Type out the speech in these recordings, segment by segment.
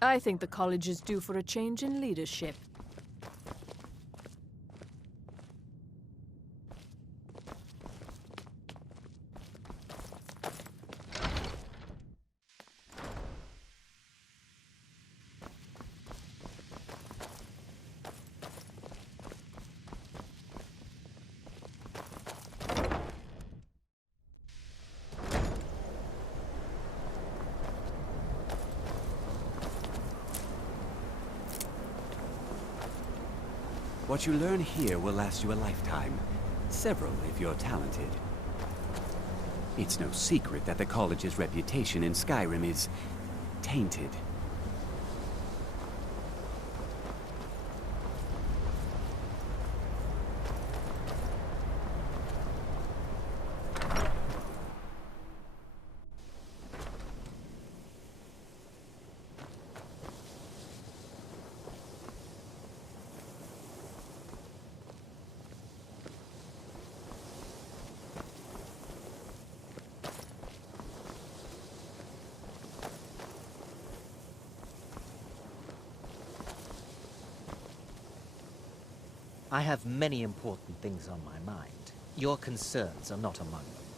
I think the college is due for a change in leadership. What you learn here will last you a lifetime. Several, if you're talented. It's no secret that the college's reputation in Skyrim is tainted. I have many important things on my mind. Your concerns are not among them.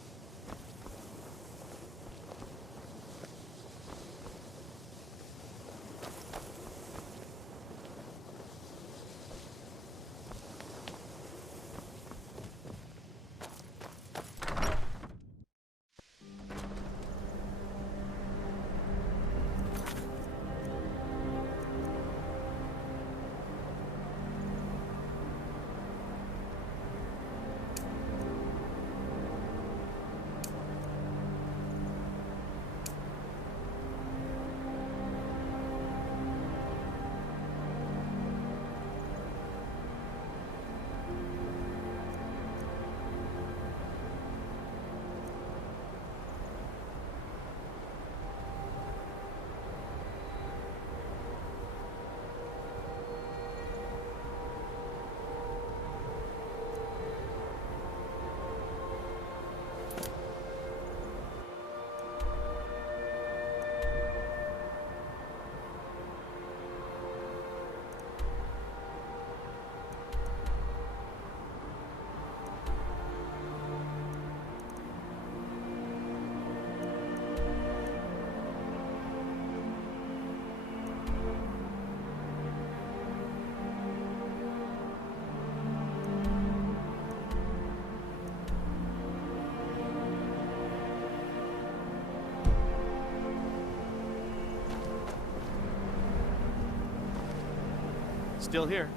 Still here.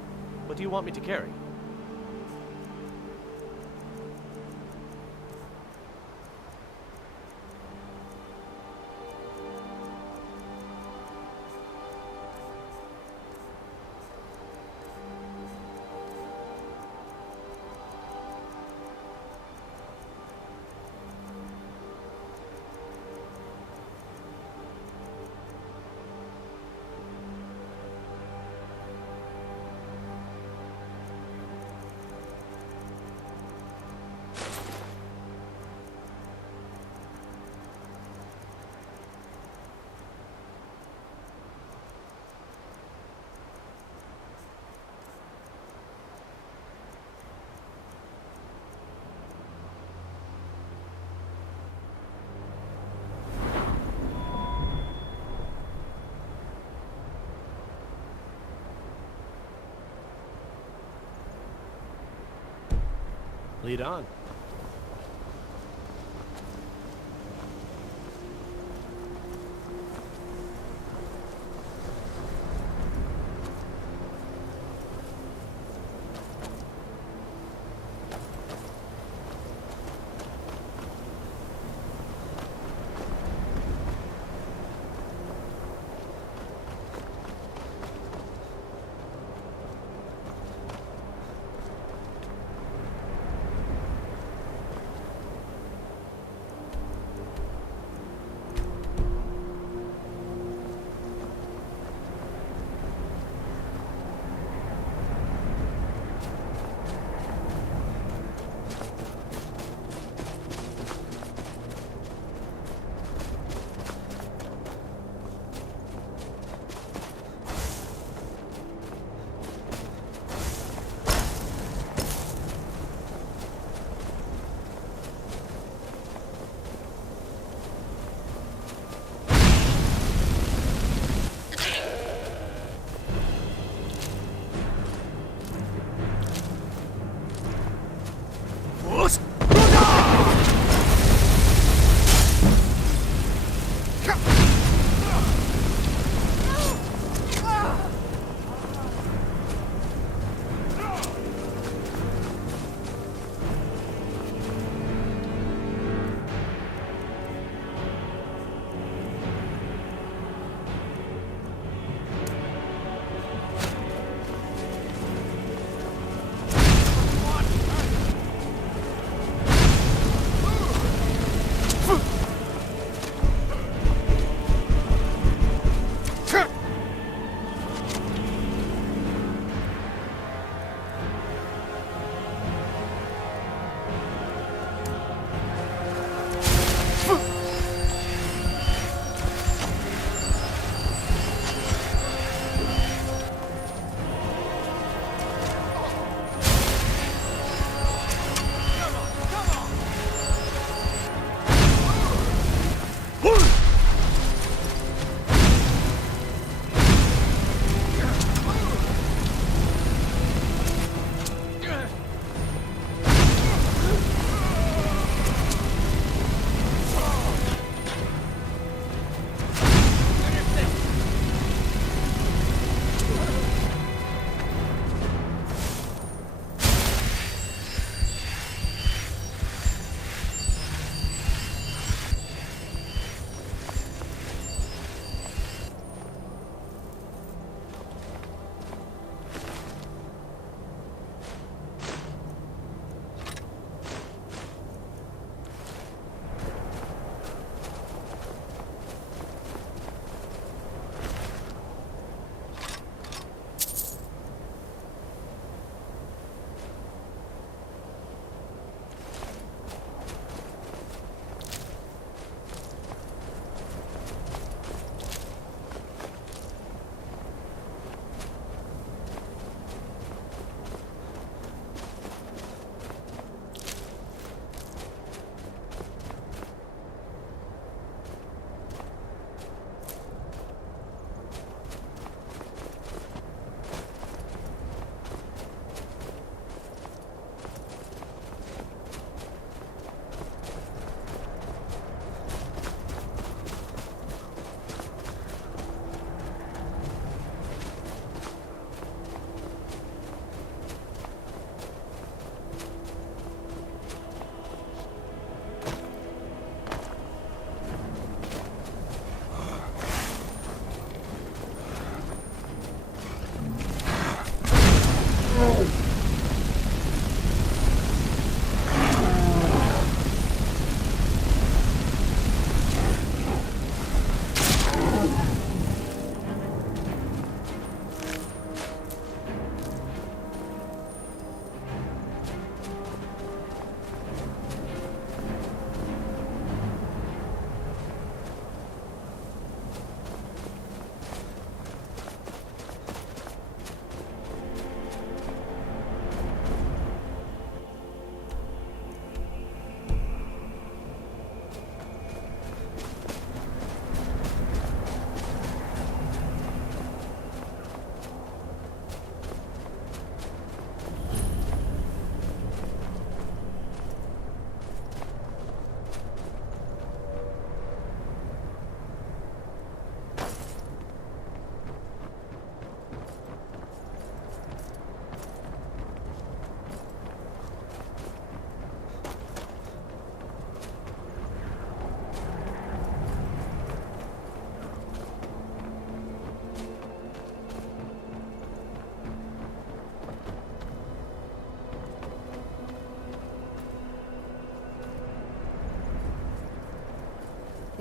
What do you want me to carry? Lead on.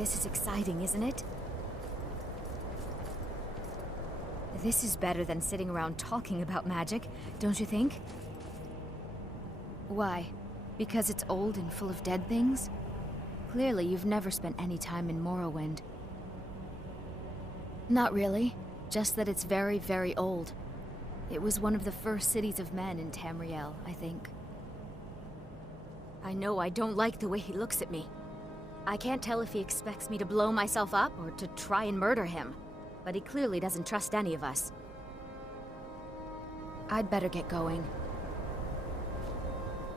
This is exciting, isn't it? This is better than sitting around talking about magic, don't you think? Why? Because it's old and full of dead things? Clearly, you've never spent any time in Morrowind. Not really. Just that it's very, very old. It was one of the first cities of men in Tamriel, I think. I know I don't like the way he looks at me. I can't tell if he expects me to blow myself up or to try and murder him. But he clearly doesn't trust any of us. I'd better get going.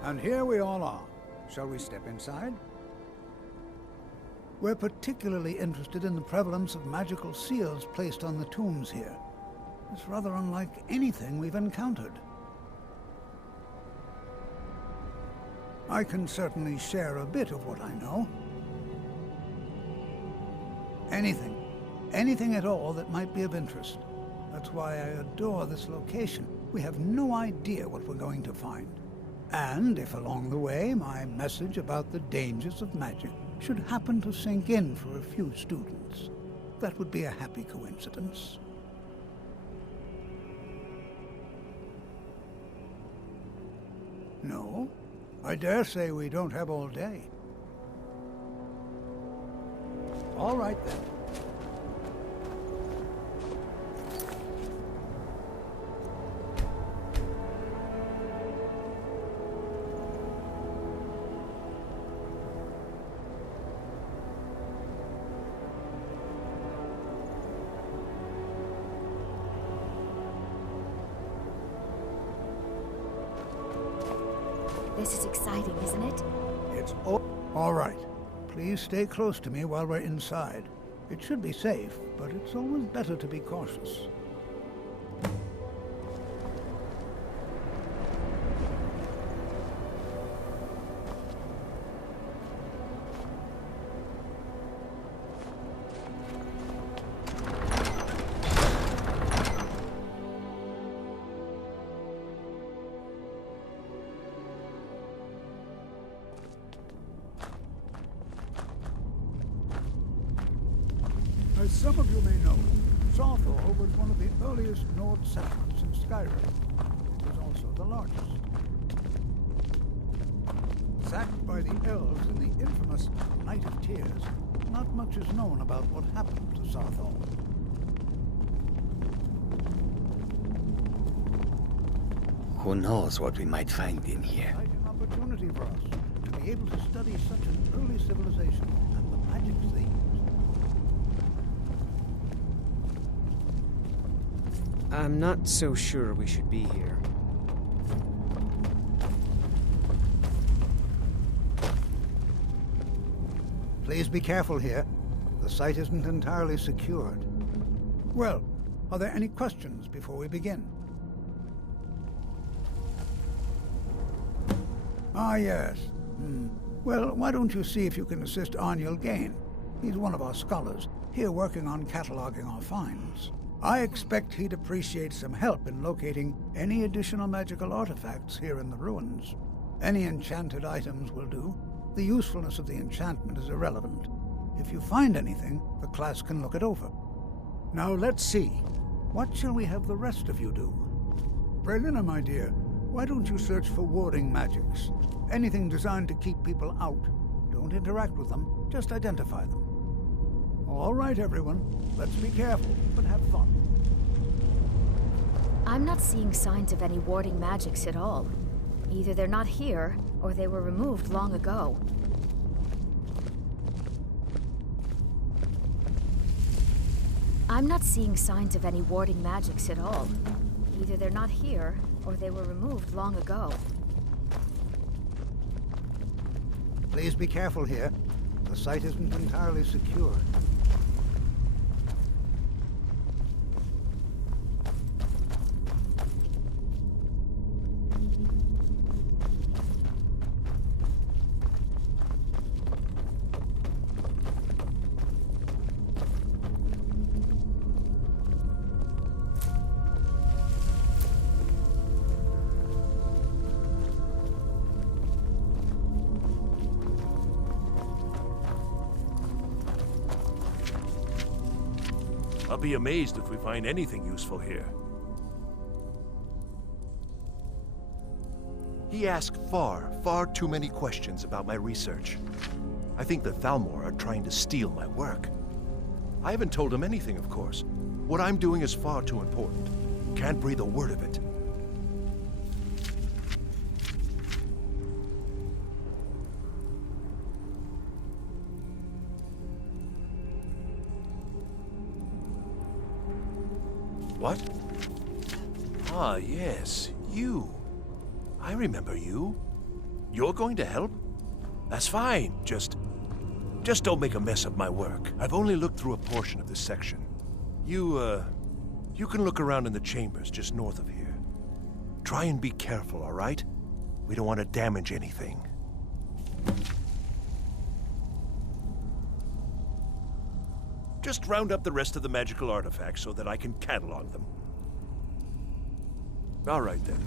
And here we all are. Shall we step inside? We're particularly interested in the prevalence of magical seals placed on the tombs here. It's rather unlike anything we've encountered. I can certainly share a bit of what I know. Anything at all that might be of interest. That's why I adore this location. We have no idea what we're going to find. And if along the way my message about the dangers of magic should happen to sink in for a few students, that would be a happy coincidence. No? I dare say we don't have all day. All right then. This is exciting, isn't it? It's all right. Please stay close to me while we're inside. It should be safe, but it's always better to be cautious. As some of you may know, Saarthal was one of the earliest Nord settlements in Skyrim. It was also the largest. Sacked by the elves in the infamous Night of Tears, not much is known about what happened to Saarthal. Who knows what we might find in here? An opportunity for us to be able to study such an early civilization and the magics they used. I'm not so sure we should be here. Please be careful here. The site isn't entirely secured. Well, are there any questions before we begin? Ah, yes. Well, why don't you see if you can assist Arniel Gain? He's one of our scholars, here working on cataloging our finds. I expect he'd appreciate some help in locating any additional magical artifacts here in the ruins. Any enchanted items will do. The usefulness of the enchantment is irrelevant. If you find anything, the class can look it over. Now let's see. What shall we have the rest of you do? Brelina, my dear, why don't you search for warding magics? Anything designed to keep people out. Don't interact with them, just identify them. All right, everyone. Let's be careful, but have fun. I'm not seeing signs of any warding magics at all. Either they're not here, or they were removed long ago. I'm not seeing signs of any warding magics at all. Either they're not here, or they were removed long ago. Please be careful here. The site isn't entirely secure. I'll be amazed if we find anything useful here. He asked far too many questions about my research. I think the Thalmor are trying to steal my work. I haven't told him anything, of course. What I'm doing is far too important. Can't breathe a word of it. What? Ah, yes, you. I remember you. You're going to help? That's fine. Just don't make a mess of my work. I've only looked through a portion of this section. You can look around in the chambers just north of here. Try and be careful, all right? We don't want to damage anything. Just round up the rest of the magical artifacts so that I can catalog them. All right, then.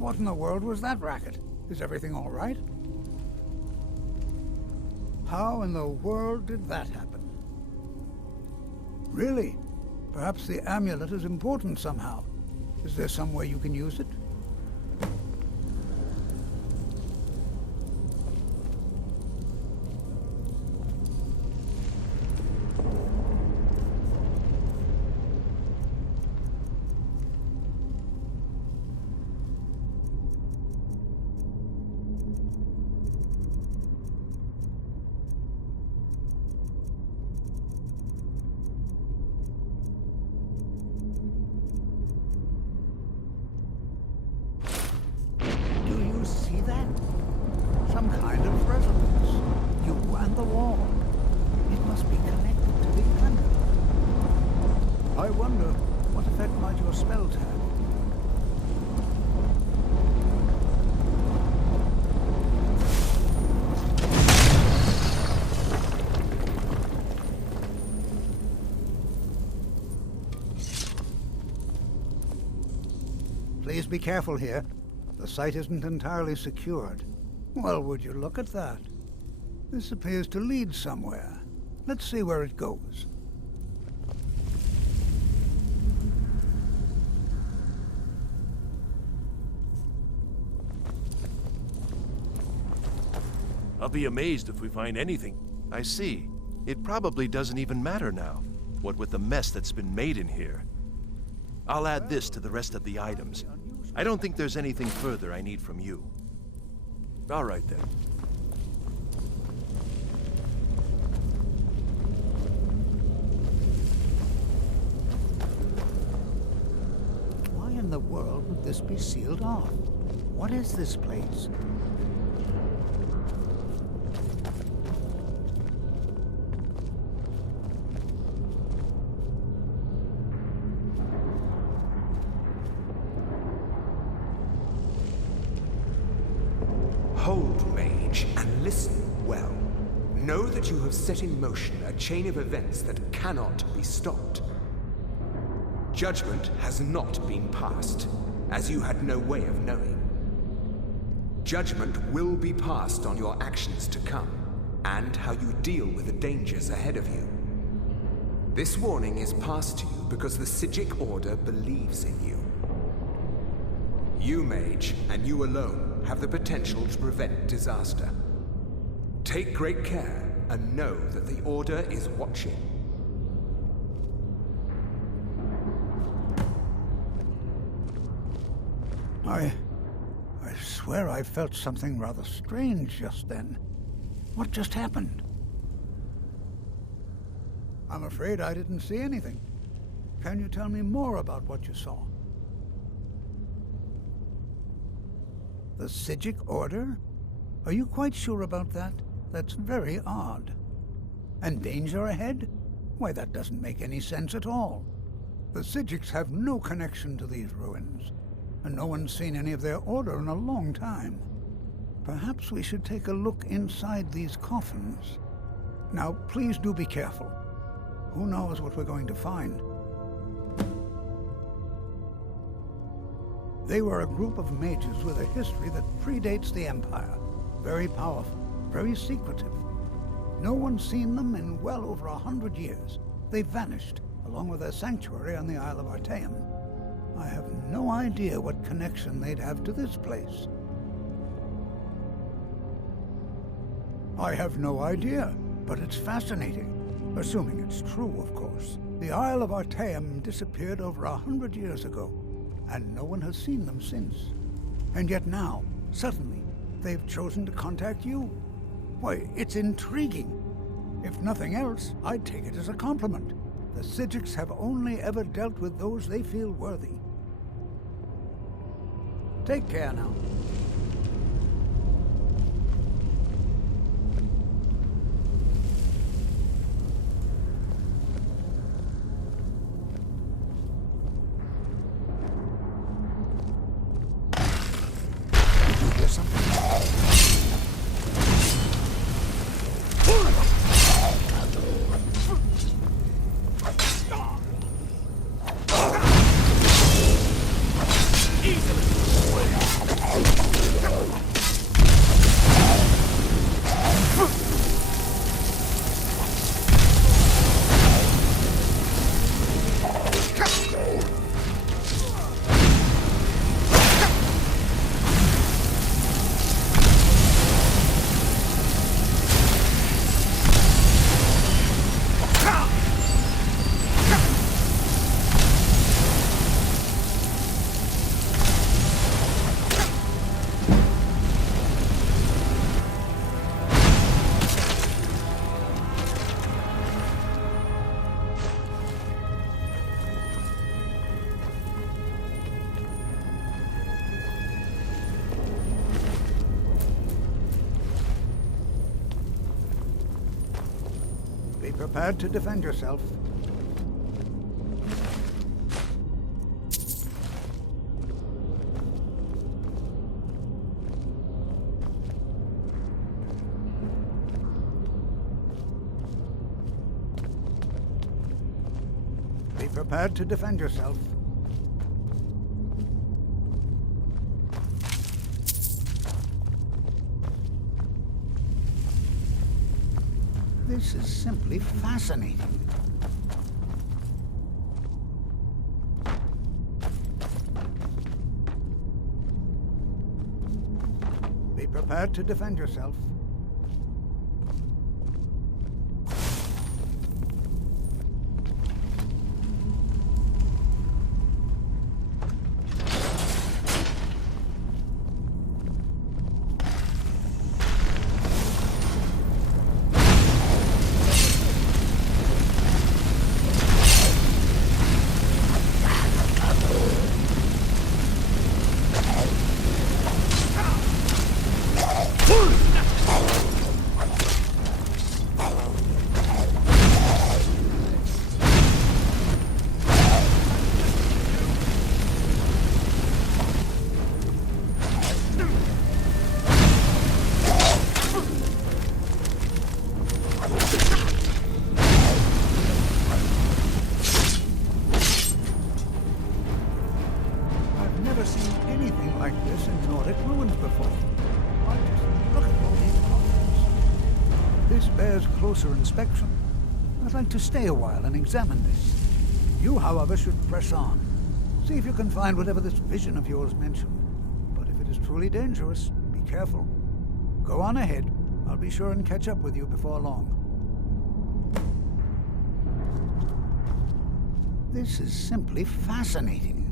What in the world was that racket? Is everything all right? How in the world did that happen? Really? Perhaps the amulet is important somehow. Is there some way you can use it? Some kind of resonance. You and the wall. It must be connected to the amulet. I wonder, what effect might your spells have? Please be careful here. The site isn't entirely secured. Well, would you look at that? This appears to lead somewhere. Let's see where it goes. I'll be amazed if we find anything. I see. It probably doesn't even matter now, what with the mess that's been made in here. I'll add this to the rest of the items. I don't think there's anything further I need from you. All right, then. Why in the world would this be sealed off? What is this place? Hold, mage, and listen well. Know that you have set in motion a chain of events that cannot be stopped. Judgment has not been passed, as you had no way of knowing. Judgment will be passed on your actions to come, and how you deal with the dangers ahead of you. This warning is passed to you because the Psijic Order believes in you. You, mage, and you alone, have the potential to prevent disaster. Take great care and know that the Order is watching. I swear I felt something rather strange just then. What just happened? I'm afraid I didn't see anything. Can you tell me more about what you saw? The Psijic Order? Are you quite sure about that? That's very odd. And danger ahead? Why, that doesn't make any sense at all. The Psijics have no connection to these ruins, and no one's seen any of their order in a long time. Perhaps we should take a look inside these coffins. Now, please do be careful. Who knows what we're going to find? They were a group of mages with a history that predates the Empire. Very powerful, very secretive. No one's seen them in well over 100 years. They vanished, along with their sanctuary on the Isle of Artaeum. I have no idea what connection they'd have to this place. I have no idea, but it's fascinating. Assuming it's true, of course. The Isle of Artaeum disappeared over 100 years ago, and no one has seen them since. And yet now, suddenly, they've chosen to contact you. Why, it's intriguing. If nothing else, I'd take it as a compliment. The Psijics have only ever dealt with those they feel worthy. Take care now. Be prepared to defend yourself. Be prepared to defend yourself. This is simply fascinating. Be prepared to defend yourself. Closer inspection. I'd like to stay a while and examine this. You, however, should press on. See if you can find whatever this vision of yours mentioned. But if it is truly dangerous, be careful. Go on ahead. I'll be sure and catch up with you before long. This is simply fascinating.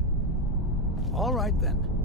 All right, then.